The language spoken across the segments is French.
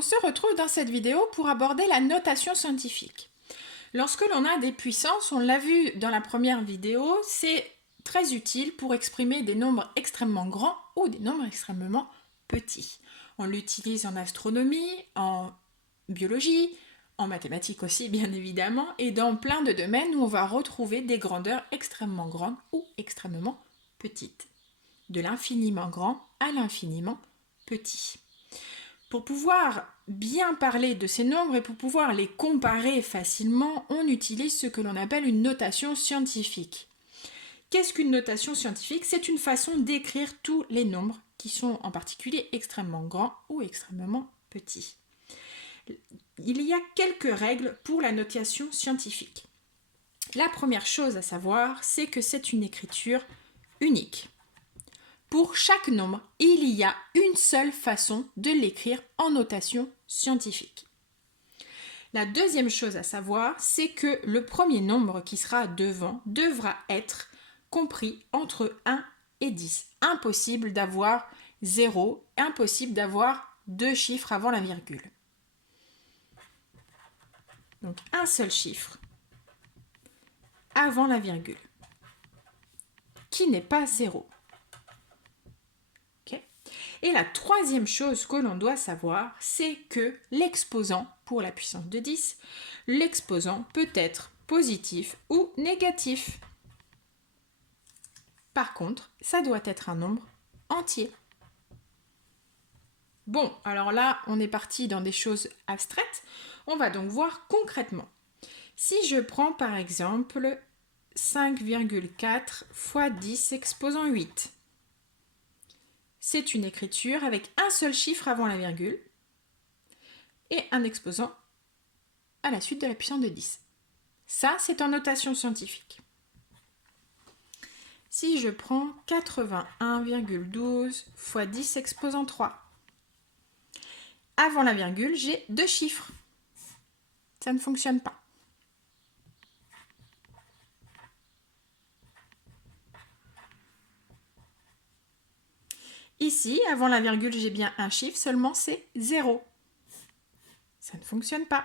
On se retrouve dans cette vidéo pour aborder la notation scientifique. Lorsque l'on a des puissances, on l'a vu dans la première vidéo, c'est très utile pour exprimer des nombres extrêmement grands ou des nombres extrêmement petits. On l'utilise en astronomie, en biologie, en mathématiques aussi bien évidemment, et dans plein de domaines où on va retrouver des grandeurs extrêmement grandes ou extrêmement petites. De l'infiniment grand à l'infiniment petit. Pour pouvoir bien parler de ces nombres et pour pouvoir les comparer facilement, on utilise ce que l'on appelle une notation scientifique. Qu'est-ce qu'une notation scientifique? C'est une façon d'écrire tous les nombres qui sont en particulier extrêmement grands ou extrêmement petits. Il y a quelques règles pour la notation scientifique. La première chose à savoir, c'est que c'est une écriture unique. Pour chaque nombre, il y a une seule façon de l'écrire en notation scientifique. La deuxième chose à savoir, c'est que le premier nombre qui sera devant devra être compris entre 1 et 10. Impossible d'avoir 0, impossible d'avoir deux chiffres avant la virgule. Donc un seul chiffre avant la virgule, qui n'est pas 0. Et la troisième chose que l'on doit savoir, c'est que l'exposant, pour la puissance de 10, l'exposant peut être positif ou négatif. Par contre, ça doit être un nombre entier. Bon, alors là, on est parti dans des choses abstraites. On va donc voir concrètement. Si je prends par exemple 5,4 fois 10 exposant 8, c'est une écriture avec un seul chiffre avant la virgule et un exposant à la suite de la puissance de 10. Ça, c'est en notation scientifique. Si je prends 81,12 fois 10 exposant 3, avant la virgule, j'ai deux chiffres. Ça ne fonctionne pas. Ici, avant la virgule, j'ai bien un chiffre, seulement c'est 0. Ça ne fonctionne pas.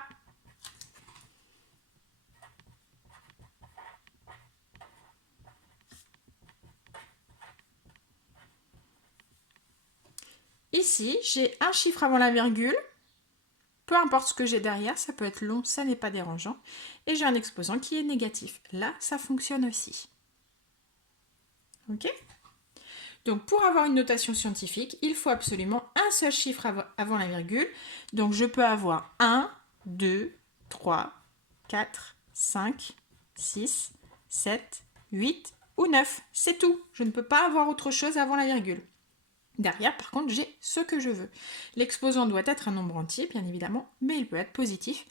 Ici, j'ai un chiffre avant la virgule. Peu importe ce que j'ai derrière, ça peut être long, ça n'est pas dérangeant. Et j'ai un exposant qui est négatif. Là, ça fonctionne aussi. Ok ? Donc, pour avoir une notation scientifique, il faut absolument un seul chiffre avant la virgule. Donc, je peux avoir 1, 2, 3, 4, 5, 6, 7, 8 ou 9. C'est tout. Je ne peux pas avoir autre chose avant la virgule. Derrière, par contre, j'ai ce que je veux. L'exposant doit être un nombre entier, bien évidemment, mais il peut être positif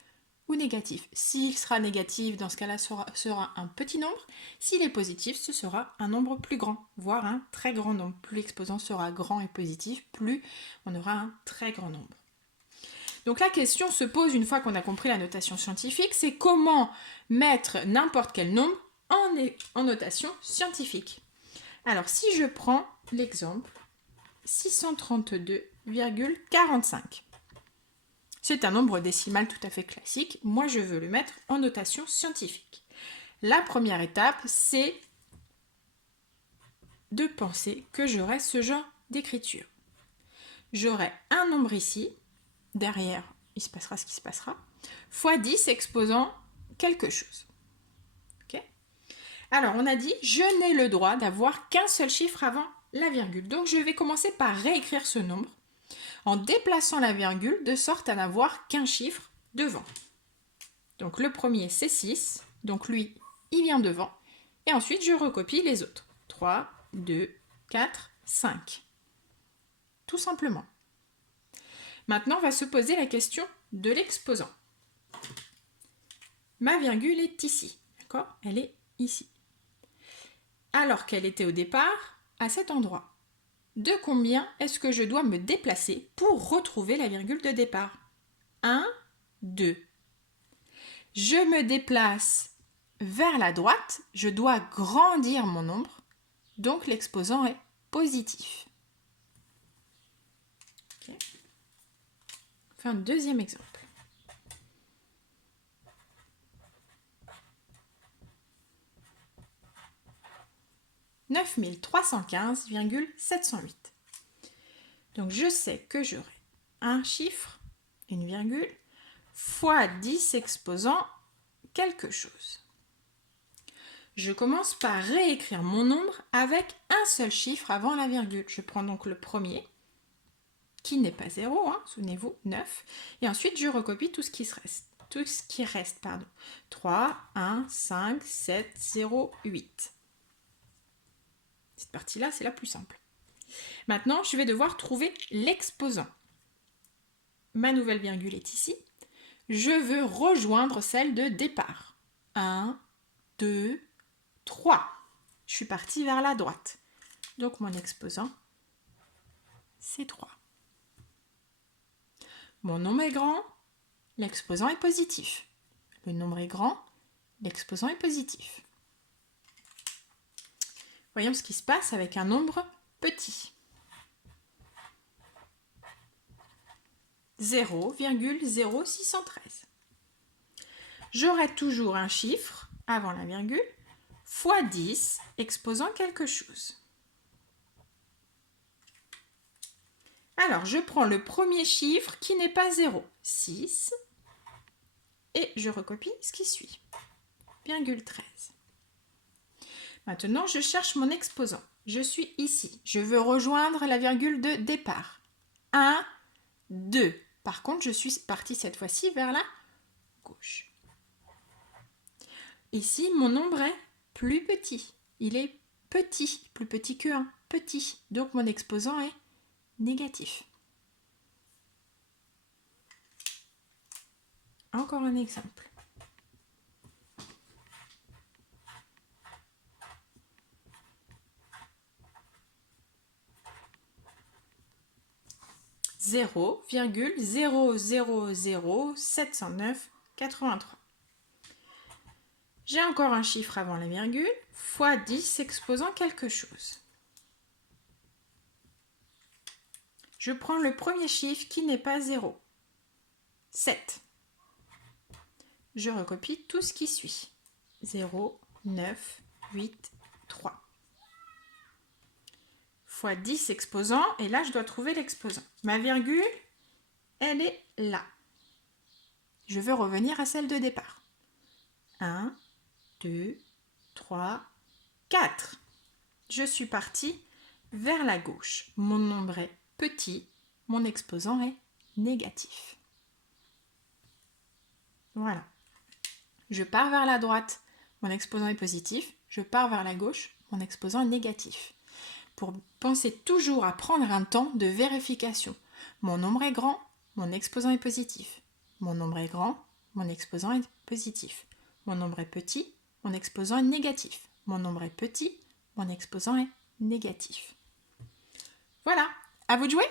ou négatif. S'il sera négatif, dans ce cas-là, sera un petit nombre. S'il est positif, ce sera un nombre plus grand, voire un très grand nombre. Plus l'exposant sera grand et positif, plus on aura un très grand nombre. Donc la question se pose une fois qu'on a compris la notation scientifique, c'est comment mettre n'importe quel nombre en notation scientifique. Alors si je prends l'exemple 632,45. C'est un nombre décimal tout à fait classique. Moi, je veux le mettre en notation scientifique. La première étape, c'est de penser que j'aurai ce genre d'écriture. J'aurai un nombre ici, derrière, il se passera ce qui se passera, fois 10 exposant quelque chose. Okay ? Alors, on a dit, je n'ai le droit d'avoir qu'un seul chiffre avant la virgule. Donc, je vais commencer par réécrire ce nombre en déplaçant la virgule de sorte à n'avoir qu'un chiffre devant. Donc le premier c'est 6, donc lui il vient devant, et ensuite je recopie les autres. 3, 2, 4, 5. Tout simplement. Maintenant on va se poser la question de l'exposant. Ma virgule est ici, d'accord ? Elle est ici. Alors qu'elle était au départ à cet endroit. De combien est-ce que je dois me déplacer pour retrouver la virgule de départ ? 1, 2. Je me déplace vers la droite, je dois grandir mon nombre, donc l'exposant est positif. Okay. fait un deuxième exemple. 9315,708. Donc je sais que j'aurai un chiffre, une virgule, fois 10 exposant quelque chose. Je commence par réécrire mon nombre avec un seul chiffre avant la virgule. Je prends donc le premier, qui n'est pas 0, hein, souvenez-vous, 9. Et ensuite, je recopie tout ce qui reste. 3, 1, 5, 7, 0, 8. Cette partie-là, c'est la plus simple. Maintenant, je vais devoir trouver l'exposant. Ma nouvelle virgule est ici. Je veux rejoindre celle de départ. 1, 2, 3. Je suis partie vers la droite. Donc, mon exposant, c'est 3. Mon nombre est grand, l'exposant est positif. Le nombre est grand, l'exposant est positif. Voyons ce qui se passe avec un nombre petit. 0,0613. J'aurai toujours un chiffre avant la virgule fois 10 exposant quelque chose. Alors, je prends le premier chiffre qui n'est pas 0, 6, et je recopie ce qui suit, virgule 13. Maintenant, je cherche mon exposant. Je suis ici. Je veux rejoindre la virgule de départ. 1, 2. Par contre, je suis partie cette fois-ci vers la gauche. Ici, mon nombre est plus petit. Il est petit, plus petit que 1, petit. Donc, mon exposant est négatif. Encore un exemple. (0,000709,83). J'ai encore un chiffre avant la virgule, fois 10 exposant quelque chose. Je prends le premier chiffre qui n'est pas 0, 7. Je recopie tout ce qui suit. 0, 9, 8, 3. Fois 10 exposants, et là je dois trouver l'exposant. Ma virgule, elle est là. Je veux revenir à celle de départ. 1, 2, 3, 4. Je suis partie vers la gauche. Mon nombre est petit, mon exposant est négatif. Voilà. Je pars vers la droite, mon exposant est positif. Je pars vers la gauche, mon exposant est négatif. Pour penser toujours à prendre un temps de vérification. Mon nombre est grand, mon exposant est positif. Mon nombre est grand, mon exposant est positif. Mon nombre est petit, mon exposant est négatif. Mon nombre est petit, mon exposant est négatif. Voilà, à vous de jouer!